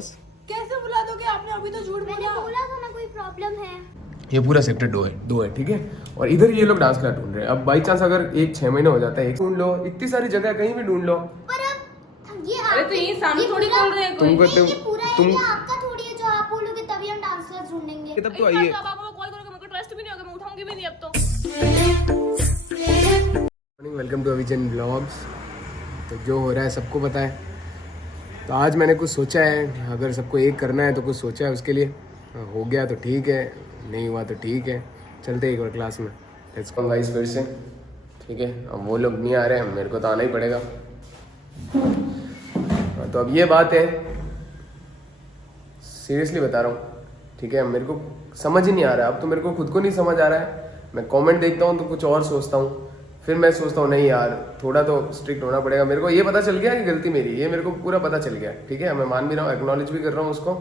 कैसे बुला दोगे आपने? अभी तो झूठ मैंने बोला था ना कोई प्रॉब्लम है। ये पूरा सेक्टर दो है ठीक है। और इधर ये लोग डांस क्लास ढूंढ रहे हैं। अब बाई चांस अगर 6 महीने हो जाता है, एक ढूंढ लो, इतनी सारी जगह कहीं भी ढूंढ लो। पर अब ये अरे तो ये सामने थोड़ी बोल रहे हैं कोई। ये पूरा एरिया आपका थोड़ी है, जो आप बोलोगे तभी हम डांस क्लास ढूंढेंगे। तब तो आइए। अब आप कॉल करोगे, मुझे ट्रस्ट भी नहीं होगा, मैं उठाऊंगी भी नहीं अब तो। Welcome to Avijan blogs. तो जो हो रहा है सबको पता है। तो आज मैंने कुछ सोचा है, अगर सबको एक करना है तो कुछ सोचा है उसके लिए। हो गया तो ठीक है, नहीं हुआ तो ठीक है। चलते हैं एक बार क्लास में। लेट्स गो गाइस फिर से। ठीक है, अब वो लोग नहीं आ रहे हैं, मेरे को तो आना ही पड़ेगा। तो अब ये बात है, सीरियसली बता रहा हूँ, ठीक है। मेरे को समझ ही नहीं आ रहा है, अब तो मेरे को खुद को नहीं समझ आ रहा है। मैं कमेंट देखता हूँ तो कुछ और सोचता हूँ, फिर मैं सोचता हूँ नहीं यार थोड़ा तो स्ट्रिक्ट होना पड़ेगा। मेरे को ये पता चल गया कि गलती मेरी, ये मेरे को पूरा पता चल गया, ठीक है। मैं मान भी रहा हूँ, एक्नॉलेज भी कर रहा हूँ उसको।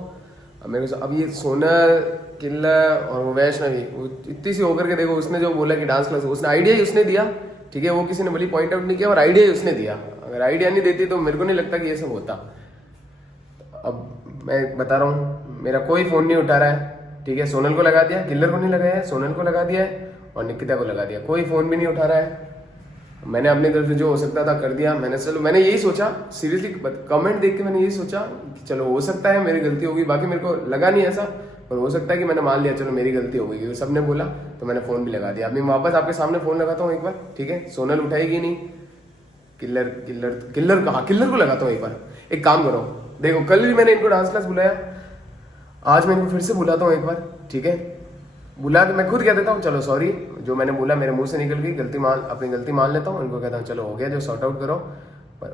अब मेरे को अब ये सोनल, किल्लर और वो वैष्णवी, वो इतनी सी होकर के देखो, उसने जो बोला कि डांस क्लास, उसने आइडिया ही उसने दिया, ठीक है। वो किसी ने भली पॉइंट आउट नहीं किया, और आइडिया ही उसने दिया। अगर आइडिया नहीं देती तो मेरे को नहीं लगता कि ये सब होता। अब मैं बता रहा हूँ, मेरा कोई फ़ोन नहीं उठा रहा है, ठीक है। सोनल को लगा दिया, किल्लर को नहीं लगाया है, सोनल को लगा दिया है और निकिता को लगा दिया, कोई फ़ोन भी नहीं उठा रहा है। मैंने अपनी तरफ से जो हो सकता था कर दिया। मैंने यही सोचा, सीरियसली कमेंट देख के मैंने यही सोचा कि चलो हो सकता है मेरी गलती होगी। बाकी मेरे को लगा नहीं ऐसा, पर हो सकता है कि मैंने मान लिया चलो मेरी गलती हो गई, क्योंकि सबने बोला तो मैंने फ़ोन भी लगा दिया। अभी मैं वापस आपके सामने फ़ोन लगाता हूँ एक बार, ठीक है। सोनल उठाएगी नहीं, किल्लर कहाँ, किल्लर को लगाता हूँ एक बार। एक काम करो, देखो कल भी मैंने इनको डांस क्लास बुलाया, आज मैं इनको फिर से बुलाता हूँ एक बार, ठीक है। बुला के मैं खुद कह देता हूँ चलो सॉरी, जो मैंने बोला मेरे मुंह से निकल गई, अपनी गलती मान लेता हूँ। इनको कहता हूँ चलो हो गया, जो सॉर्ट आउट करो। पर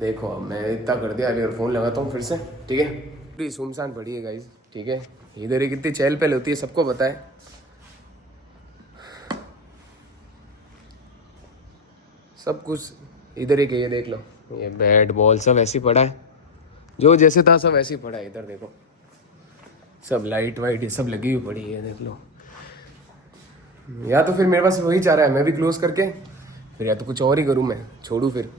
देखो अब मैं इतना कर दिया, अभी फ़ोन लगाता हूँ फिर से, ठीक है। पूरी सुनसान पड़ी है गाइस, ठीक है। इधर ही कितनी चहल पहल होती है सबको पता है। सब कुछ इधर ही, ये देख लो, ये बैट बॉल सब ऐसे ही पड़ा है, जो जैसे था सब ऐसे ही पड़ा है। इधर देखो सब लाइट वाइट ये सब लगी हुई पड़ी है, देख लो। या तो फिर मेरे पास वही चाह रहा है, मैं भी क्लोज करके फिर या तो कुछ और ही करूँ, मैं छोड़ूँ फिर।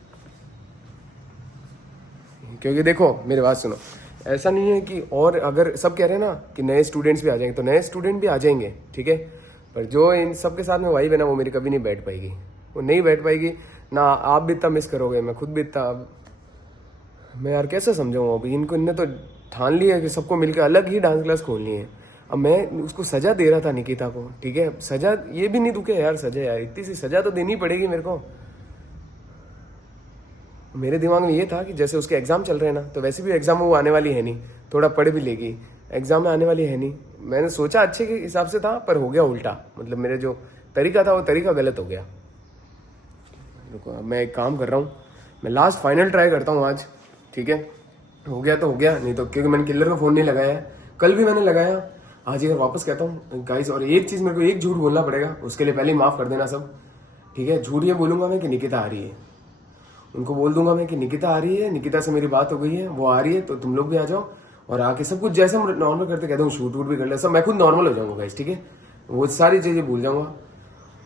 क्योंकि देखो मेरी बात सुनो, ऐसा नहीं है कि, और अगर सब कह रहे हैं ना कि नए स्टूडेंट्स भी आ जाएंगे, तो नए स्टूडेंट भी आ जाएंगे, ठीक है। पर जो इन सब के साथ में वाइब है ना, वो मेरी कभी नहीं बैठ पाएगी, वो नहीं बैठ पाएगी ना। आप भी इतना मिस करोगे, मैं खुद भी इतना। मैं यार कैसे समझाऊँ, अभी इनने तो ठान लिया है कि सबको मिलकर अलग ही डांस क्लास खोलनी है। अब मैं उसको सजा दे रहा था निकिता को, ठीक है। सजा ये भी नहीं दुखे यार, सजा यार इतनी सी सजा तो देनी पड़ेगी मेरे को। मेरे दिमाग में ये था कि जैसे उसके एग्जाम चल रहे हैं ना, तो वैसे भी एग्जाम में वो आने वाली है नहीं, थोड़ा पढ़ भी लेगी, एग्जाम में आने वाली है नहीं। मैंने सोचा अच्छे के हिसाब से था, पर हो गया उल्टा। मतलब मेरे जो तरीका था वो तरीका गलत हो गया। रुको अब मैं एक काम कर रहा हूँ, मैं लास्ट फाइनल ट्राई करता हूँ आज, ठीक है। हो गया तो हो गया, नहीं तो, क्योंकि मैंने किल्लर को फ़ोन नहीं लगाया है, कल भी मैंने लगाया, आज एक वापस कहता हूँ गाइस। और एक चीज़ मेरे को, एक झूठ बोलना पड़ेगा, उसके लिए पहले ही माफ़ कर देना सब, ठीक है। झूठ ये बोलूँगा मैं कि निकिता आ रही है, उनको बोल दूंगा मैं कि निकिता आ रही है, निकिता से मेरी बात हो गई है, वो आ रही है, तो तुम लोग भी आ जाओ। और आके सब कुछ जैसे हम नॉर्मल करते कहता हूँ, शूट वूट भी कर ले सब, मैं खुद नॉर्मल हो जाऊँगा गाइस, ठीक है। वो सारी चीज़ें भूल जाऊँगा।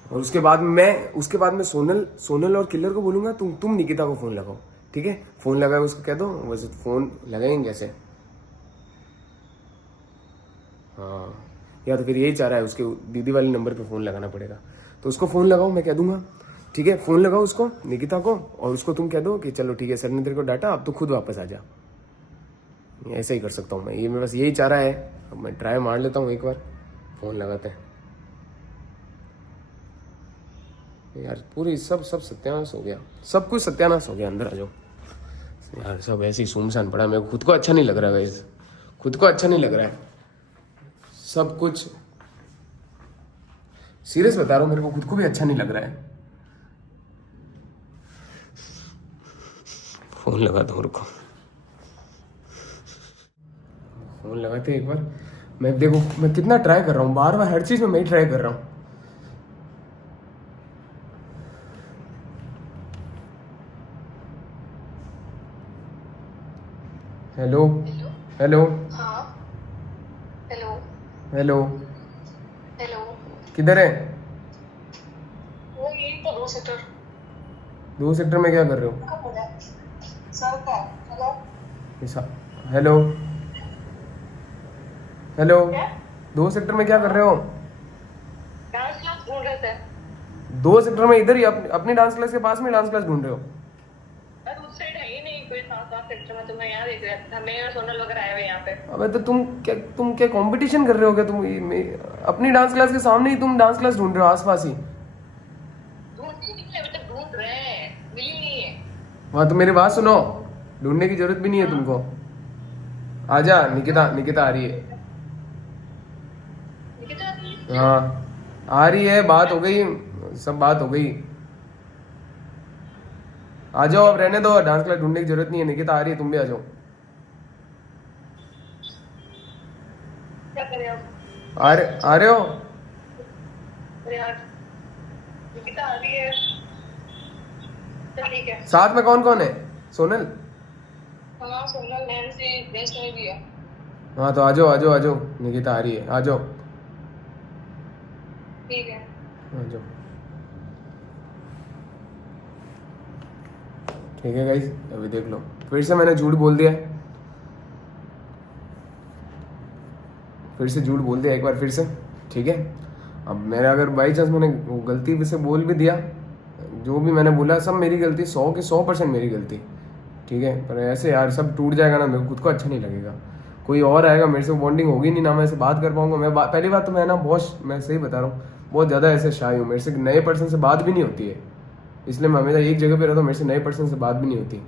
और उसके बाद मैं सोनल और किल्लर को बोलूँगा तुम निकिता को फ़ोन लगाओ, ठीक है। फ़ोन लगाए उसको कह दो, वैसे फ़ोन लगाएंगे कैसे। हाँ, या तो फिर यही चाह रहा है, उसके दीदी वाले नंबर पे फ़ोन लगाना पड़ेगा, तो उसको फ़ोन लगाओ, मैं कह दूंगा, ठीक है। फ़ोन लगाओ उसको, निकिता को, और उसको तुम कह दो कि चलो ठीक है सर ने तेरे को डांटा, अब तो खुद वापस आ जा। ऐसा ही कर सकता हूँ मैं, ये मेरे बस यही चाह रहा है। अब मैं ट्राई मार लेता हूँ एक बार, फ़ोन लगाते हैं यार। पूरी सब सत्यानाश हो गया, सब कुछ सत्यानाश हो गया। अंदर आ जाओ यार, सब ऐसे ही सुनसान पड़ा, मेरे को खुद को अच्छा नहीं लग रहा है गाइस, खुद को अच्छा नहीं लग रहा है सब कुछ। सीरियस बता रहा हूँ, मेरे को खुद को भी अच्छा नहीं लग रहा है। फ़ोन लगा दो, रुको फ़ोन लगाते एक बार। मैं देखो मैं कितना ट्राई कर रहा हूँ, बार बार हर चीज़ में मैं ही ट्राई कर रहा हूँ। हेलो हेलो हाँ हेलो हेलो, हेलो किधर है? वो यही तो 2 सेक्टर 2 सेक्टर में क्या कर रहे हो? कब हो जाए सर का हेलो हेलो हेलो 2 सेक्टर में क्या कर रहे हो? डांस क्लास ढूंढ रहे थे। 2 सेक्टर में इधर ही अपनी डांस क्लास के पास में डांस क्लास ढूंढ रहे हो? अरे उस साइड है ही नहीं कोई साफ सेक्टर में, तो मैं यहाँ देख रहा था। मैं और सोनल वगैरह आए हुए यहाँ पे। अबे तो तुम क्या कंपटीशन कर रहे हो क्या? अपनी डांस क्लास के सामने ही तुम डांस क्लास ढूंढ रहे हो आसपास ही? ढूंढते ही निकले, अभी तक ढूंढ रहे हैं, मिली नहीं है। वहाँ तो मेरी बात सुनो, ढूंढने की जरूरत भी नहीं है तुमको। आजा, निकिता निकिता आ रही है। निकिता हाँ आ रही है, बात हो गई, सब बात हो गई। आ जाओ, अब रहने दो, डांस क्लास ढूंढने की जरूरत नहीं है। निकिता आ रही है, तुम भी आ जाओ। क्या करें अब? आ रहे हो? अरे यार निकिता आ रही है। चल ठीक है। साथ में कौन कौन है? सोनल? हाँ सोनल, नैन्सी, वैष्णवी भी है। हाँ तो आ जाओ आ जाओ आ जाओ, निकिता आ रही है, आ जाओ ठीक है। आ जाओ। ठीक है गाइस, अभी देख लो, फिर से मैंने झूठ बोल दिया, फिर से झूठ बोल दिया एक बार फिर से। ठीक है, अब मेरा अगर बाई चांस मैंने गलती से बोल भी दिया, जो भी मैंने बोला सब मेरी गलती, 100 के 100% मेरी गलती। ठीक है, पर ऐसे यार सब टूट जाएगा ना, मेरे को खुद को अच्छा नहीं लगेगा। कोई और आएगा, मेरे से बॉन्डिंग होगी नहीं ना, मैं ऐसे बात कर पाऊंगा। पहली बात तो मैं ना बहुत, मैं सही बता रहा हूँ, बहुत ज़्यादा ऐसे शाय हूँ, मेरे से नए पर्सन से बात भी नहीं होती है, इसलिए मैं हमेशा एक जगह पे रहता हूँ, मेरे से नए पर्सन से बात भी नहीं होती।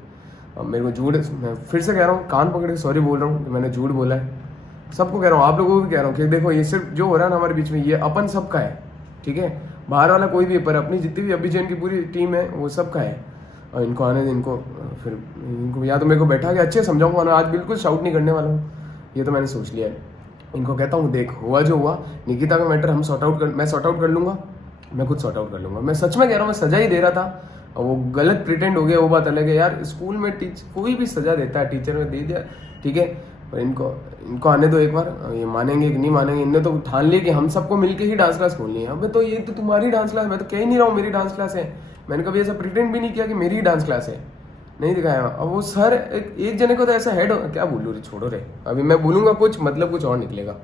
अब मेरे को झूठ, मैं फिर से कह रहा हूँ, कान पकड़ के सॉरी बोल रहा हूँ कि मैंने झूठ बोला है। सबको कह रहा हूँ, आप लोगों को भी कह रहा हूँ कि देखो ये सिर्फ जो हो रहा है ना हमारे बीच में, ये अपन सबका है। ठीक है, बाहर वाला कोई भी है, पर अपनी जितनी भी अभिजैन की पूरी टीम है वो सबका है। और इनको आने दें, इनको फिर इनको या तो मेरे को बैठा के अच्छे समझाऊंगा ना, आज बिल्कुल शाउट नहीं करने वाला हूँ, ये तो मैंने सोच लिया है। इनको कहता हूँ देख, हुआ जो हुआ, निकिता का मैटर हम मैं सॉर्ट आउट कर लूँगा, मैं खुद सॉर्ट आउट कर लूँगा। मैं सच में कह रहा हूँ, मैं सजा ही दे रहा था, और वो गलत प्रिटेंड हो गया, वो बात अलग है यार। स्कूल में कोई भी सजा देता है, टीचर ने दे दिया, ठीक है, पर इनको आने दो एक बार, ये मानेंगे कि नहीं मानेंगे। इनने तो ठान लिया कि हम सबको मिलके ही डांस क्लास खोलनी है। अबे तो ये तो तुम्हारी डांस क्लास, मैं तो कह ही नहीं रहा हूँ मेरी डांस क्लास है, मैंने कभी ऐसा प्रिटेंड भी नहीं किया कि मेरी डांस क्लास है, नहीं दिखाया। अब वो सर एक जने को तो ऐसा हेड, क्या बोलूँ रे, छोड़ो रे, अभी मैं बोलूँगा कुछ मतलब कुछ और निकलेगा।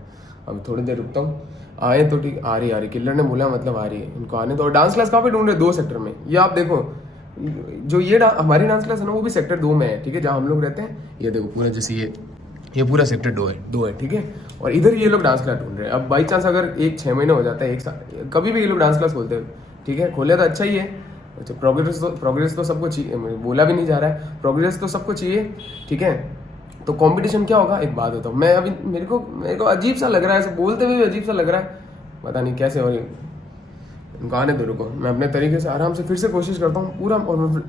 अभी थोड़ी देर रुकता हूँ, आए तो ठीक, आ रही किलर ने बोला मतलब आ रही है, इनको आने दो। डांस क्लास कहाँ पे ढूंढ रहे? 2 सेक्टर में। ये आप देखो, जो ये हमारी डांस क्लास है ना, वो भी सेक्टर 2 में है। ठीक है, जहाँ हम लोग रहते हैं, ये देखो पूरा, जैसे ये पूरा सेक्टर 2 है। ठीक है, और इधर ये लोग डांस क्लास ढूंढ रहे हैं। अब बाई चांस अगर 6 महीने हो जाता है, 1 साल, कभी भी ये लोग डांस क्लास खोलते हैं, ठीक है, खोले तो अच्छा ही है। अच्छा, प्रोग्रेस तो सबको चाहिए, बोला भी नहीं जा रहा है, प्रोग्रेस तो सबको चाहिए। ठीक है, तो कंपटीशन क्या होगा, एक बात होता है, मैं अभी मेरे को अजीब सा लग रहा है, ऐसे बोलते हुए भी अजीब सा लग रहा है, पता नहीं कैसे। और इनको आने दो, रुको, मैं अपने तरीके से आराम से फिर से कोशिश करता हूँ पूरा, और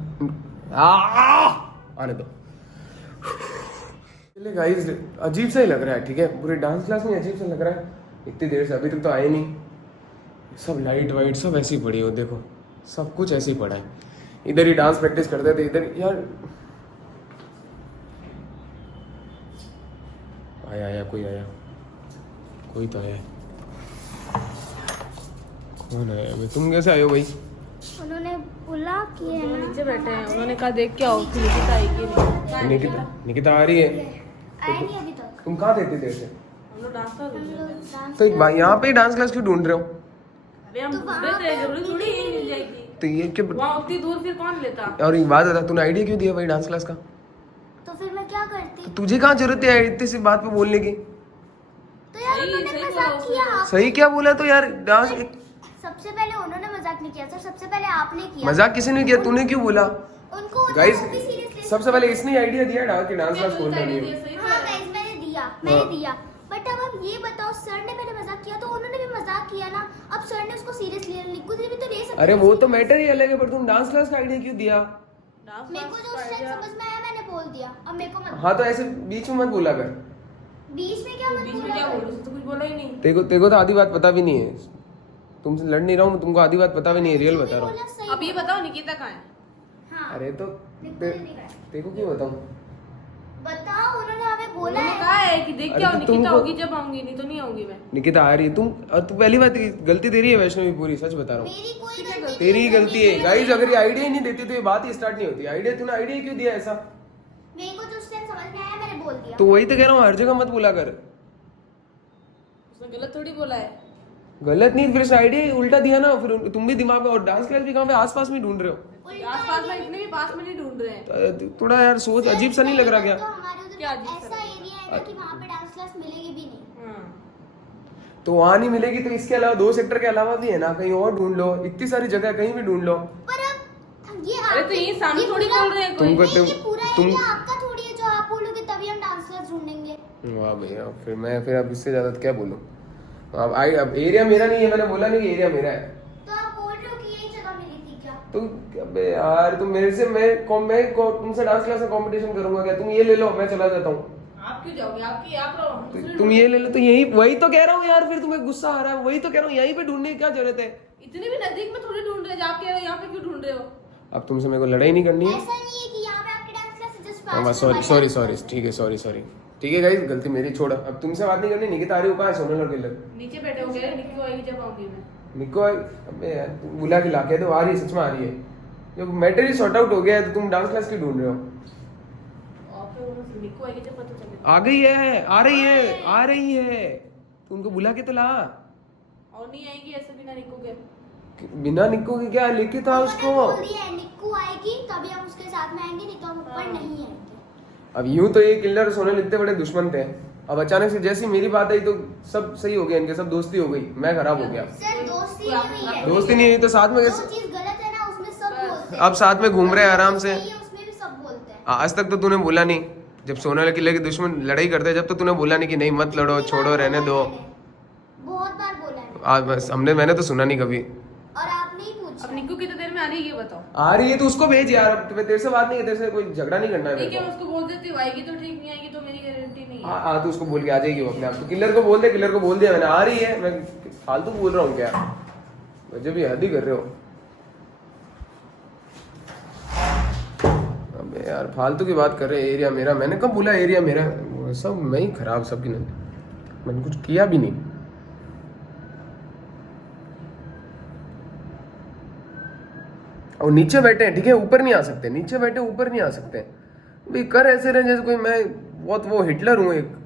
आने दो। गाइस अजीब सा ही लग रहा है, ठीक है, पूरी डांस क्लास में अजीब सा लग रहा है, इतनी देर से, अभी तक तो आए नहीं। सब लाइट वाइट सब ऐसी पड़ी हो, देखो सब कुछ ऐसे ही पड़ा है। इधर ही डांस प्रैक्टिस करते थे, इधर यार आया कोई तो आया। कौन आया? मैं, तुम कैसे आए हो भाई? उन्होंने बोला कि है ना, नीचे बैठे हैं, उन्होंने कहा देख के आओ कि निकिता आएगी नहीं। निकिता आ रही है, आए नहीं अभी तक। तुम कहाँ थे इतनी देर से? हम लोग डांस क्लास हम लोग डांस तो यहाँ पे ही डांस क्लास क्यों ढूंढ रहे हो? अरे हम ढूंढ रहे थे, जरूरी थोड़ी यही मिल जाएगी, तो ये क्यों? वहाँ उतनी दूर फिर कौन लेता। और एक बात बता, तूने आइडिया क्यों दिया भाई डांस क्लास का? तो फिर मैं क्या करती? तुझे कहाँ जरूरत है इतनी सी बात पे बोलने की? तो यार उन्होंने सही मजाक बोला किया। आप सही क्या बोला? तो यार डांस, सबसे पहले उन्होंने मजाक नहीं किया सर, सबसे पहले आपने किया। मजाक किसी ने किया, तूने क्यों बोला? उनको गाइस वो भी seriously सबसे पहले इसने आइडिया दिया डांस की, डांस क्लास खोलना नहीं है। हाँ गाइस मैंने दिया, बट अब आप ये बताओ, सर ने पहले मजाक किया तो उन्होंने भी मजाक किया ना, अब सर ने उसको सीरियस लिया, निक्कू जी भी तो ले सकते। अरे वो तो मैटर ही अलग है, पर तुम डांस क्लास का आइडिया क्यों दिया? मेरे को जो उस टाइम समझ में आया मैंने बोल दिया, अब मेरे को मत। हाँ तो ऐसे बीच में मत बोला कर। बीच में क्या मत बीच में बोला क्या कर? बोलूं, तो कुछ बोला ही नहीं। तेको तो आधी बात पता भी नहीं है, तुमसे लड़ नहीं रहा हूँ, तुमको आधी बात पता भी नहीं है, रियल बता रहा हूँ। बोला सही अब ये बताओ निकिता कहाँ है? हाँ अरे तो निक्कू जी दिखा है। तेको क्यों बताऊँ? बताओ, उन्होंने हमें बोला उन्होंने है। कहा है कि देख अरे के आओ, तो निकिता तुमको- होगी जब आऊंगी, नहीं तो नहीं आऊंगी मैं। निकिता आ रही है, तुम, और तू पहली बात, गलती तेरी है वैष्णवी, पूरी सच बता रहा हूँ, मेरी कोई गलती नहीं तेरी ही है, गलती है। गाइस अगर ये आइडिया ही नहीं देती तो ये बात ही स्टार्ट नहीं होती। आइडिया, तूने आइडिया क्यों दिया ऐसा? मेरे को जो उस टाइम समझ में आया मैंने बोल दिया। तो वही तो कह रहा हूँ, हर जगह मत बोला कर। उसने गलत थोड़ी बोला है। गलत नहीं, फिर आइडिया उल्टा दिया ना, फिर तुम भी दिमाग में, और डांस क्लास भी कहाँ पे आसपास में ढूंढ रहे हो। आसपास में इतने भी पास में नहीं ढूंढ रहे हैं। थोड़ा यार सोच अजीब सा नहीं लग रहा क्या? तो हमारे उधर क्या अजीब सा ऐसा एरिया है ना कि वहाँ पे डांस क्लास मिलेगी भी नहीं। तो वहां नहीं मिलेगी तो इसके अलावा 2 सेक्टर के अलावा भी है ना, कहीं और ढूंढ लो, इतनी सारी जगह कहीं भी ढूंढ लो। पर अब ये अरे तो ये सामने थोड़ी पूरा- बोल रहे हैं कोई। तुमको नहीं, ये पूरा तुम एरिया आपका थोड़ी है, जो आप बोलोगे तभी हम डांस क्लास ढूंढेंगे। वाह भैया, फिर मैं फिर अब इससे ज्यादा क्या बोलूं। अब एरिया मेरा नहीं है, मैंने बोला नहीं कि एरिया मेरा है। तो आप बोल रहे हो कि यही जगह मिली थी क्या? तो अबे यार, तुम मेरे से मैं तुमसे डांस क्लास में कंपटीशन करूंगा क्या? तुम ये ले लो, मैं चला जाता हूँ। आप क्यों जाओगे? आपकी आप रहो, हम दूसरे तुम ये ले लो, तो यही वही तो कह रहा हूँ यार, फिर तुम्हें गुस्सा आ रहा है, वही तो कह रहा हूँ, यहीं पे ढूंढने की क्या जरूरत है? इतने भी नजदीक में थोड़ी ढूंढ रहे हैं। आप कह रहे हो यहाँ पे क्यों ढूंढ रहे हो? अब तुमसे मेरे को लड़ाई नहीं करनी है। ऐसा नहीं है कि यहाँ पे आपके डांस क्लास जस्ट हाँ, पास सॉरी सॉरी सॉरी, ठीक है, सॉरी ठीक है गाइस, गलती मेरी, छोड़। अब तुमसे बात नहीं करनी। निकिता आ रही हो, कहाँ है सोनल और गिलर? नीचे बैठे हो गए। निक्की आएगी जब आऊंगी मैं। निको, अबे यार तुम बुला के ला के दो, आ रही है, सच में आ रही है। जो मैटर ही सॉर्ट आउट हो गया है, तो तुम डांस क्लास क्यों ढूंढ रहे हो? निक्की आएगी जब पता चलेगा। आ गई है, आ रही है, तो उनको बुला के तो ला। और नहीं आएगी ऐसे बिना निक्को के। बिना निक्को के क्या लेके था उसको? बोल दिया है, निक्कू आएगी तभी हम उसके साथ में आएंगे, नहीं तो हम ऊपर नहीं आएंगे। अब यूं तो ये किल्लर और सोनल इतने बड़े दुश्मन थे, अब अचानक से जैसी मेरी बात आई तो सब सही हो गया, इनके सब दोस्ती हो गई, मैं खराब हो गया। सर दोस्ती नहीं हुई है। दोस्ती नहीं हुई तो साथ में जो चीज गलत है ना उसमें सब बोलते हैं। अब साथ में घूम रहे हैं आराम से। सही है, उसमें भी सब बोलते हैं। आज तक तो तूने बोला नहीं, जब सोनल किले के दुश्मन लड़ाई करते जब तो तूने बोला नहीं कि नहीं मत लड़ो, छोड़ो, रहने दो। बहुत बार बोला है आज बस मैंने तो सुना नहीं कभी। और आप नहीं पूछ अब निक्को कितने देर में आने ये बताओ। आ रही है तो उसको भेज यार, अब तेरे से बात नहीं है, तेरे से कोई झगड़ा नहीं करना है ठीक मेरे है, को। मैं उसको बोल देती हूँ, आएगी तो ठीक, नहीं आएगी तो मेरी गारंटी नहीं है। हाँ, तो उसको बोल के आ जाएगी वो अपने आप। तो किलर को बोल दे, किलर को बोल दिया मैंने, आ रही है। मैं फालतू बोल रहा हूँ क्या? मुझे भी हद ही कर रहे हो। अबे यार फालतू की बात कर रहे हैं। एरिया मेरा, मैंने कब बोला एरिया मेरा? सब मैं ही खराब, सबकी नहीं, मैंने कुछ किया भी नहीं। और नीचे बैठे हैं, ठीक है, ऊपर नहीं आ सकते, नीचे बैठे ऊपर नहीं आ सकते भाई। कर ऐसे रहे जैसे कोई मैं बहुत वो हिटलर हूं एक।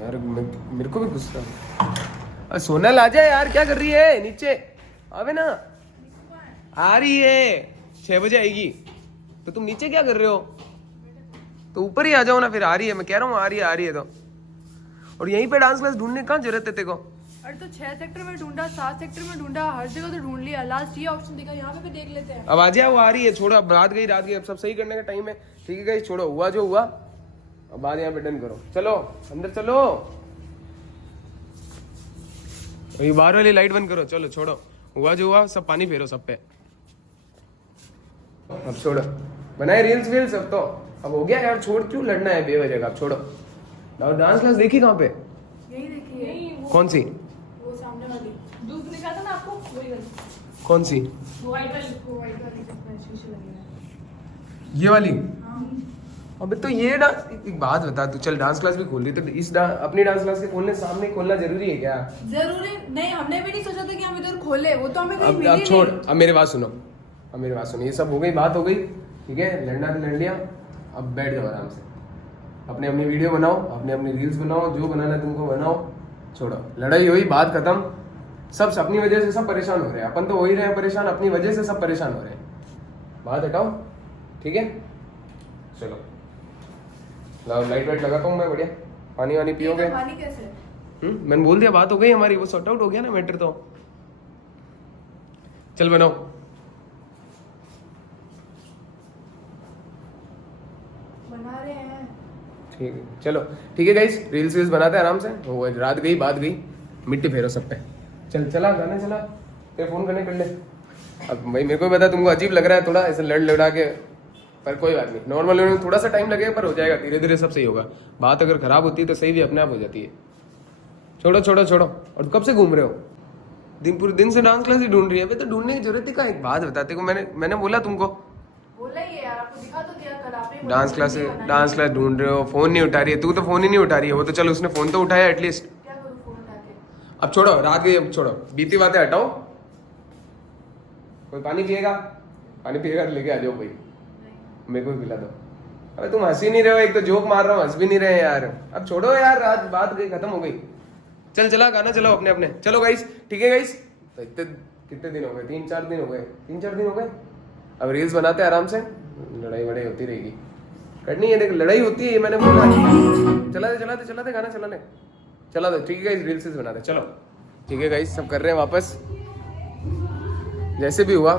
यार मेरे को भी गुस्सा। अरे सोनल आ जाए यार, क्या कर रही है? नीचे आवे ना। आ रही है, 6 बजे आएगी। तो तुम नीचे क्या कर रहे हो? तो ऊपर ही आ जाओ ना। फिर आ रही है, मैं कह रहा हूँ आ रही है तो। और यहीं पे डांस क्लास ढूंढने कहाँ जरूरत है तेरे को? अरे तो 6 सेक्टर में ढूंढा, 7 सेक्टर में ढूंढा, हर जगह तो ढूंढ लिया, लास्ट ये ऑप्शन दिखा, यहाँ पे भी देख लेते हैं। अब आ जाए, वो आ रही है, छोड़ो, अब रात गई, अब सब सही करने का टाइम है। ठीक है गाइस, छोड़ो, हुआ जो हुआ, अब बात यहाँ पे डन करो। चलो अंदर चलो, ये बाहर वाली लाइट बंद करो। चलो छोड़ो, हुआ जो हुआ, सब पानी फेरो सब पे। अब छोड़ो, बनाए रील्स वील्स अब तो, अब हो गया यार, छोड़, क्यों लड़ना है बेवजह का? अब छोड़ो। डांस क्लास देखी कहाँ पे? यही देखिए, कौन सी? वो सामने वाली धूप निकला था ना आपको, वही वाली, कौन सी? वो वाइट वाली जिसमें शीशे लगे हैं। ये वाली? हाँ। अबे तो ये डांस, एक बात बता, तू चल डांस क्लास भी खोल दी, तो इस अपनी डांस क्लास के खोलने सामने खोलना जरूरी है क्या? जरूरी नहीं, हमने भी नहीं सोचा था कि हम इधर खोले, वो तो हमें कहीं अब मिली अब छोड़, नहीं। अब मेरी बात सुनो, अब मेरी बात सुनो, ये सब हो गई, बात हो गई, ठीक है, लड़ना तो लड़ लिया, अब बैठ जाओ आराम से, अपनी अपनी वीडियो बनाओ, अपनी अपनी रील्स बनाओ, जो बनाना है तुमको बनाओ, छोड़ो, लड़ाई हुई, बात खत्म। सब अपनी वजह से सब परेशान हो रहे हैं, अपन तो हो ही रहे हैं परेशान, अपनी वजह से सब परेशान हो रहे हैं, बात हटाओ, ठीक है? चलो लाओ, लाइट वाइट लगाता हूँ मैं, बढ़िया, पानी वानी पियोगे? पानी कैसे? मैंने बोल दिया, बात हो गई हमारी, वो सॉर्ट आउट हो गया ना मैटर तो। चल बनाओ, बना रहे हैं। ठीक है, चलो ठीक है गाइस, रील्स वील्स बनाते हैं आराम से, वो रात गई, बात गई, मिट्टी फेरो सब पे। चल चला गाना चला, फिर फोन करने कर ले। अब भाई मेरे को भी पता तुमको अजीब लग रहा है थोड़ा ऐसे लड़ लड़ा के, पर कोई बात नहीं, नॉर्मल होने में थोड़ा सा टाइम लगेगा, पर हो जाएगा, धीरे धीरे सब सही होगा। बात अगर खराब होती है तो सही भी अपने आप हो जाती है। छोड़ो छोड़ो छोड़ो। और कब से घूम रहे हो? दिन पूरे दिन से डांस क्लास ही ढूंढ रही है। अबे तो ढूंढने की जरूरत ही क्या? एक बात बताते को, मैंने बोला तुमको बोला ही है यार, आपको दिखा तो दिया कल आपने, डांस क्लास ढूंढ रहे हो, फोन नहीं उठा रही है, तू तो फोन ही नहीं उठा रही है, वो तो चल उसने फोन तो उठाया एटलीस्ट। क्या करूं, अब छोड़ो, रात गई, अब छोड़ो, बीती बातें हटाओ। कोई पानी पिएगा? पानी पिएगा तो लेके आ जाओ कोई, मेरे को भी पिला दो। अबे तुम हंस ही नहीं रहे हो, एक तो जोक मार रहा हूँ, हंस भी नहीं रहे यार। अब छोड़ो यार, रात बात गई, खत्म हो गई। चल चला गाना चलो अपने अपने, चलो गाइस, ठीक है गाइस। तो इतने कितने दिन हो गए? 3-4 दिन हो गए, 3-4 दिन हो गए। अब रील्स बनाते हैं आराम से, लड़ाई वड़ाई होती रहेगी, करनी है, देख लड़ाई होती है, ये मैंने बोला। चला दे गाना, चला दो, ठीक है गाइस, रील्स बनाते, चलो ठीक है गाइस, सब कर रहे हैं वापस जैसे भी हुआ।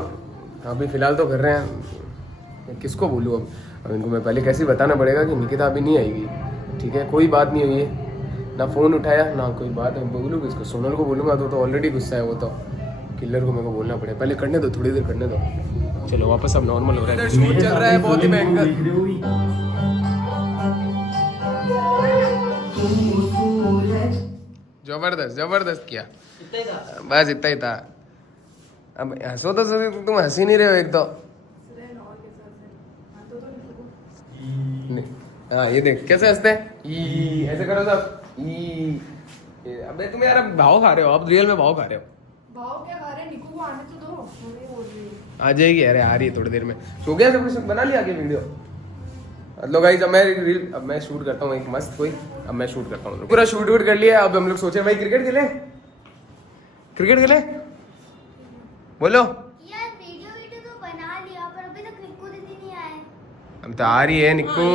अभी फिलहाल तो कर रहे हैं, किसको बोलूँ अब इनको मैं पहले कैसे बताना पड़ेगा कि निकिता अभी नहीं आएगी, ठीक है, कोई बात नहीं हुई है, ना फ़ोन उठाया ना कोई बात है। बोलूँ किसको? सोनल को बोलूँगा तो ऑलरेडी गुस्सा है वो, तो किलर को मेरे को बोलना पड़ेगा, पहले करने दो, थोड़ी देर करने दो। चलो वापस अब नॉर्मल हो रहा है, शूट चल रहा है बहुत ही भयंकर। जबरदस्त किया, बस इतना ही था। अब हंसो तो सही, तुम हंस ही नहीं रहे हो एक तो। हाँ ये देख कैसे हंसते हैं, ऐसे करो सब। अबे तुम यार भाव खा रहे हो, आप रियल में भाव खा रहे हो। भाव क्या खा रहे हैं? निकू को आने तो दो, वो नहीं बोल रही है। आ जाएगी, अरे आ रही है थोड़ी देर में। सो गया सब कुछ, बना लिया आगे वीडियो। लो गाइस, अब मैं शूट करता हूँ एक मस्त कोई, अब मैं शूट करता हूँ, पूरा शूट वूट कर लिया। अब हम लोग सोचे भाई क्रिकेट खेले, बोलो। यार वीडियो तो बना लिया, पर अभी तक निक्कू दीदी नहीं आए। हम तो आ रही है निक्कू,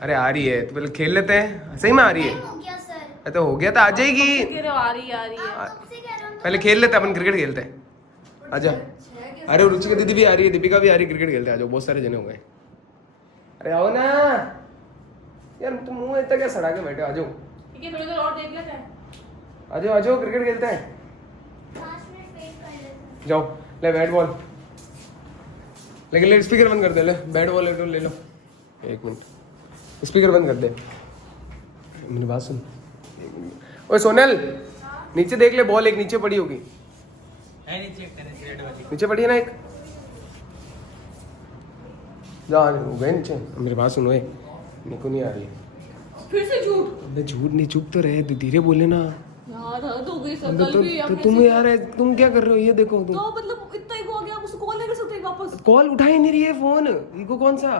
अरे आ रही है तो पहले खेल लेते हैं। सही में आ रही है? हो गया सर, तो हो गया तो आ जाएगी, आ रही है। कब से कह रहा हूँ? पहले खेल लेते हैं अपन, क्रिकेट खेलते हैं, आजा। अरे रुचिका दीदी भी आ रही है, दीपिका भी आ रही है, क्रिकेट खेलते हैं, आ जाओ, बहुत सारे जने हो गए। अरे आओ ना यार, तुम मुंह इतना क्या सड़ा के बैठे, आ जाओ, ठीक है, थोड़ी देर और देख लेते हैं। आ जाओ क्रिकेट खेलते हैं, 5 मिनट वेट कर लेते हैं। जाओ। ले बैट बॉल, लेकिन ले स्पीकर बंद कर दे, ले बैट बॉल ले लो, एक मिनट स्पीकर बंद कर दे, मेरी बात सुन। ओए सोनल, नीचे देख ले, बॉल एक नीचे पड़ी होगी, नीचे पड़ी है ना एक, जा हो गए नीचे। मेरी बात सुनो, निको नहीं आ रही फिर से झूठ? अबे झूठ नहीं, चुप तो रहे, धीरे बोले ना यार हद हो गई सर, तो, कल भी तो तुम यार तुम क्या कर रहे हो, ये देखो तुम तो मतलब इतना ही हो गया, आप उसको कॉल नहीं कर सकते वापस? कॉल उठा ही नहीं रही है फोन, निको कौन सा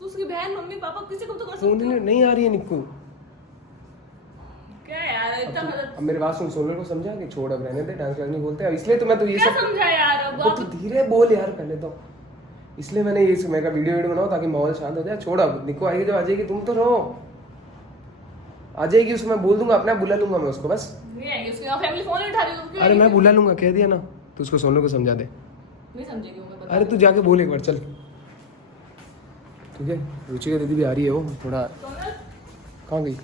तो उसकी बहन मम्मी पापा किसी को तो कर फोन सकते हो। नहीं आ रही है निको। क्या यार इतना अब मेरी बात सुन, सोनल को समझा कि छोड़, अब रहने दे, डांस क्लास नहीं बोलते, अब इसलिए तो मैं तो ये क्या सब समझा यार? अब तो आप तू धीरे बोल यार पहले तो, इसलिए मैंने ये मैं का वीडियो बनाओ ताकि माहौल शांत हो जाए। छोड़, अब निको आएगी जो आ जाएगी, तुम तो रहो, आ जाएगी उसको मैं बोल दूंगा, अपना बुला लूंगा मैं उसको, बस नहीं आएगी, उसकी फैमिली फोन नहीं उठा रही, तो क्यों अरे आएगी? मैं बुला लूंगा, कह दिया ना, तू उसको सोनल को समझा दे। नहीं समझेगी वो, मैं बता अरे तू जाके बोल एक बार, चल ठीक है। रुचिका दीदी भी आ रही है, वो थोड़ा सोनल कहाँ गई?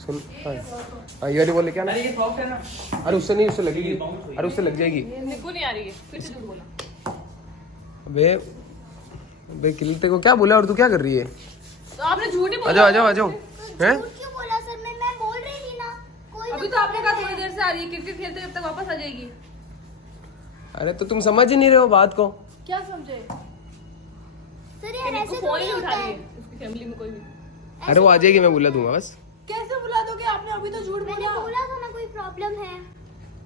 सुन, हाँ ये वाली बोल, क्या ना, अरे ये सॉफ्ट है ना, अरे उससे नहीं, उससे लगेगी, अरे उससे लग जाएगी। ये निकू नहीं आ रही है, फिर से झूठ बोला। अबे अबे किलते को क्या बोला, और तू क्या कर रही है? तो आपने झूठ ही आ बोला। जाओ आ जाओ आ जाओ, हैं? झूठ क्यों बोला सर? मैं बोल रही थी ना, कोई अभी तो आपने कहा थोड़ी देर से आ रही है, क्रिकेट खेलते जब तक वापस आ जाएगी। अरे तो तुम समझ ही नहीं रहे हो बात को। क्या समझे? सर यार निकू ऐसे फोन ही थोड़ी नहीं होता उठा रही है। है, उसकी फैमिली में कोई भी। अरे वो आ जाएगी, मैं बुला दूंगा बस। कैसे बुला दोगे? आपने अभी तो झूठ मैंने बोला। बोला था ना कोई प्रॉब्लम है।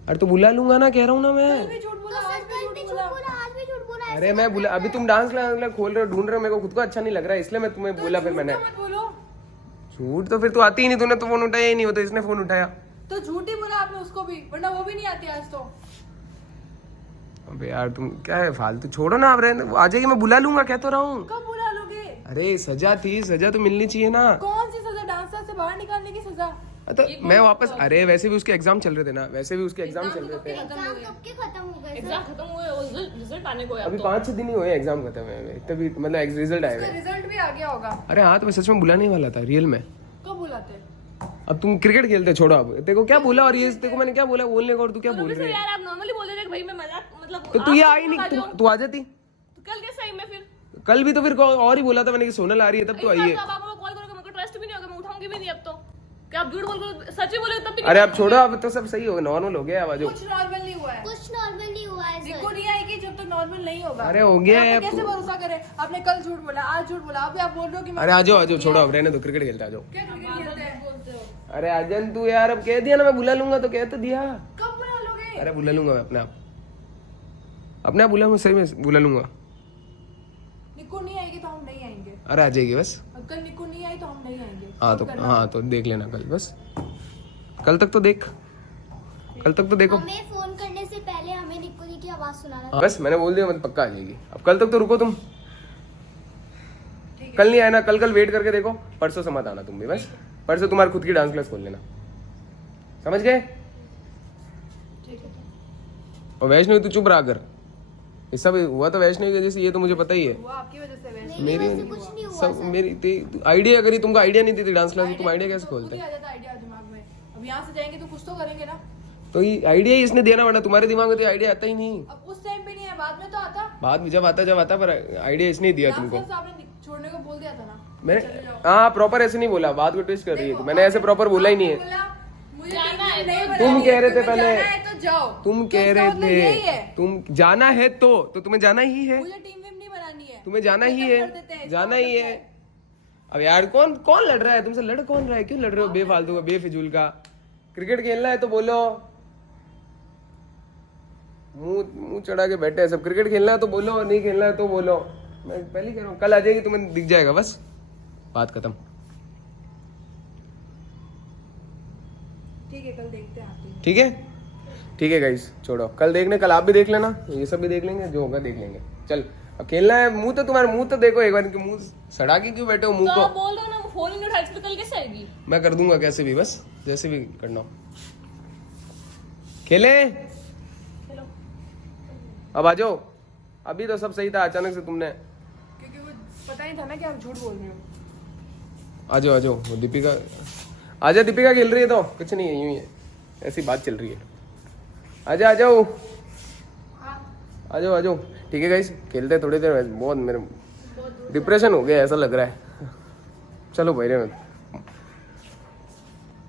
अरे तो बुला लूंगा ना, कह रहा हूँ ना कल मैं। भी झूठ तो बोला, सर आज कल भी भी झूठ झूठ बोला। बोला, आज भी झूठ बोला। अरे मैं बुला, अभी तुम डांस क्लास खोल रहे हो, ढूंढ रहे हो, मेरे को खुद को अच्छा नहीं लग रहा है, इसलिए मैं तुम्हें बोला, फिर मैंने झूठ मत बोलो। झूठ तो फिर तू आती ही नहीं, तूने तो फोन उठाया ही नहीं, हो तो इसने फोन उठाया। तो झूठ ही बोला आपने उसको भी, वरना वो भी नहीं आती आज तो। अबे यार तुम क्या है फालतू, छोड़ो ना, अब रहने, आ जाएगी, मैं बुला लूंगा, कह तो रहा हूँ। कब बुला लोगे? अरे सजा थी, सजा तो मिलनी चाहिए ना। कौन सी सजा? डांस क्लास से बाहर निकालने की सजा? तो मैं वापस, अरे वैसे भी उसके एग्जाम चल रहे थे ना, वैसे भी उसके एग्जाम चल रहे थे। एग्जाम कब के खत्म हो गए सर? एग्जाम खत्म हुए, रिजल्ट आने को है अभी अब तो। 5-6 दिन ही हुए एग्जाम खत्म है, तभी मतलब रिजल्ट आए हुए। रिजल्ट भी आ गया होगा। अरे हाँ, तो मैं सच में बुलाने ही वाला था, रियल में। कब बुलाते? अब तुम क्रिकेट खेलते, छोड़ो, अब देखो क्या बोला, और ये देखो मैंने क्या बोला बोलने को, और तू क्या बोल तो रही फिर है? यार आप नॉर्मली बोल रहे थे कि भाई मैं मजाक, मतलब तो तू ये आई नहीं, तू आ जाती। तो कल कैसे आई मैं फिर? कल भी तो फिर और ही बोला था मैंने कि सोनल आ रही है, तब तो आई है। अब आप कॉल करोगे, मेरे को ट्रस्ट भी नहीं होगा, मैं उठाऊंगी भी नहीं अब तो। क्या आप झूठ बोल, सच ही बोले तब भी? अरे अब छोड़ो, अब तो सब सही हो गया, नॉर्मल हो गया, आवाज। कुछ नॉर्मल नहीं हुआ है। कुछ नॉर्मल नहीं हुआ है निको सर। नहीं आएगी जब तक नॉर्मल नहीं होगा। अरे हो गया आप है, कैसे भरोसा करें? आपने कल झूठ बोला, आज झूठ बोला, अभी आप बोल रहे हो कि मैं अरे आ जाओ छोड़ो, अब रहने दो, क्रिकेट खेलते, आ जाओ। क्या क्रिकेट खेलते हैं? अरे आजन तू यार, अब कह दिया ना मैं बुला लूंगा, तो कह तो दिया। कब बुला लोगे? अरे बुला लूंगा मैं अपने आप बुला, सही में बुला लूंगा। निक्कू नहीं आएगी तो हम नहीं आएंगे। अरे आ जाएगी बस। अगर निक्कू नहीं आई तो हम नहीं आएंगे। हाँ तो देख लेना कल, बस कल तक तो देख, कल तक तो देखो। हमें फोन करने से पहले हमें निक्कू दी की आवाज सुनाना। बस मैंने बोल दिया, मतलब पक्का आ जाएगी। अब कल तक तो रुको तुम, कल नहीं आए ना, कल वेट करके देखो, परसों से मत आना तुम भी। बस परसों तुम्हारी खुद की डांस क्लास खोल लेना, समझ गए? ठीक है। और वैष्णवी तू चुप रहा कर, ये सब हुआ तो वैष्णवी की वजह से, ये तो मुझे पता ही है। हुआ आपकी वजह से वैसे। मेरी वजह से कुछ नहीं हुआ सब मेरी आइडिया, अगर तुमको आइडिया नहीं थी डांस क्लास की, तुम आइडिया कैसे खोलते? आ जाता आइडिया दिमाग में। अब यहाँ से जाएंगे तो कुछ तो करेंगे ना। तो ये आइडिया ही इसने देना, वरना तुम्हारे दिमाग में तो आइडिया आता ही नहीं। अब उस टाइम पे नहीं है, बाद में तो आता। बाद में जब आता, पर आइडिया इसने ही दिया तुमको। आपने छोड़ने को बोल दिया था ना। मैंने हाँ प्रॉपर ऐसे नहीं बोला, बात को ट्विस्ट कर रही है तू। मैंने ऐसे प्रॉपर बोला ही नहीं है। मुझे जाना है, तुम कह रहे थे पहले, तो जाओ। तुम कह रहे थे तुम जाना है तो तुम्हें जाना ही है, मुझे टीम विम नहीं बनानी है। तुम्हें जाना ही है, जाना ही है। अब यार कौन लड़ रहा है तुमसे? लड़ कौन रहा है? क्यों लड़ रहे हो बेफालतू का, बेफिजूल का? क्रिकेट खेलना है तो बोलो, मुंह चढ़ा के बैठे हैं सब। क्रिकेट खेलना है तो बोलो, नहीं खेलना है तो बोलो। मैं पहले ही कह रहा हूँ, कल आ जाएगी, तुम्हें दिख जाएगा, बस बात खत्म। ठीक है, कल देखते हैं आते हैं। ठीक है गाइस, छोड़ो, कल देखने, कल आप भी देख लेना, ये सब भी देख लेंगे, जो होगा देख लेंगे। चल अब खेलना है। मुंह तो तुम्हारा, मुंह तो देखो एक बार, इनके मुंह सड़ा के क्यों बैठे हो मुंह को? बोल रहा ना, फोन नहीं उठाई तो कल कैसे आएगी? मैं कर दूंगा कैसे भी, बस जैसे भी करना हो। खेले अब आ जाओ। अभी तो सब सही था, अचानक से तुमने। क्योंकि वो पता नहीं था ना कि आप झूठ बोल रहे हो। आ जाओ, वो दीपिका आजा, दीपिका खेल रही है तो कुछ नहीं है, यूं ही है, ऐसी बात चल रही है। आजा आ जाओ। ठीक है गाइस, खेलते हैं थोड़ी देर। बहुत मेरे डिप्रेशन हो गया ऐसा लग रहा है। चलो भाई रे।